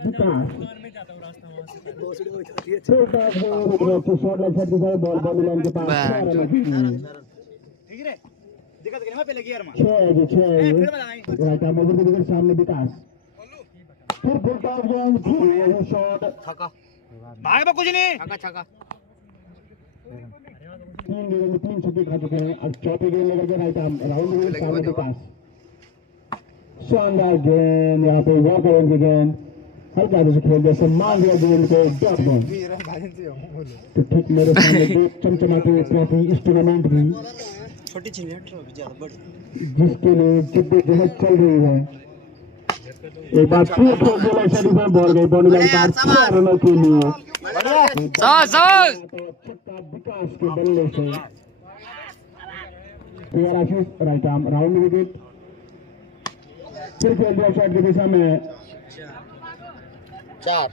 विकास shot लग सकती है बॉल बॉल लाइन के पास 6 रन ठीक है दिक्कत करने में पहले गियर में 6 राइट आर्म ओवर के सामने विकास फिर फुल टॉप गेंद फिर शॉट छक्का भाग में कुछ नहीं छक्का 3 छक्के खा चुके हैं अब चौथे गेंद लेकर के राइट आर्म राउंड के सामने विकास शानदार गेंद यहाँ पे वॉक करेंगे गेंद हल्का से खेल जैसे मान दिया गेंद को डॉट बॉल तो ठीक मेरे सामने दो चमचमाते ट्रॉफी इस टूर्नामेंट की छोटी चीज है ट्रॉफी ज्यादा बड़ी जिसके लिए जद्दोजहद चल रही है एक बार फिर बोला शरीफ में बॉल गई बॉल लाइन पर 4 रनों के लिए विकास के बल्ले से राइट आर्म राउंड विकेट फिर खेल दिया शॉट की दिशा में 4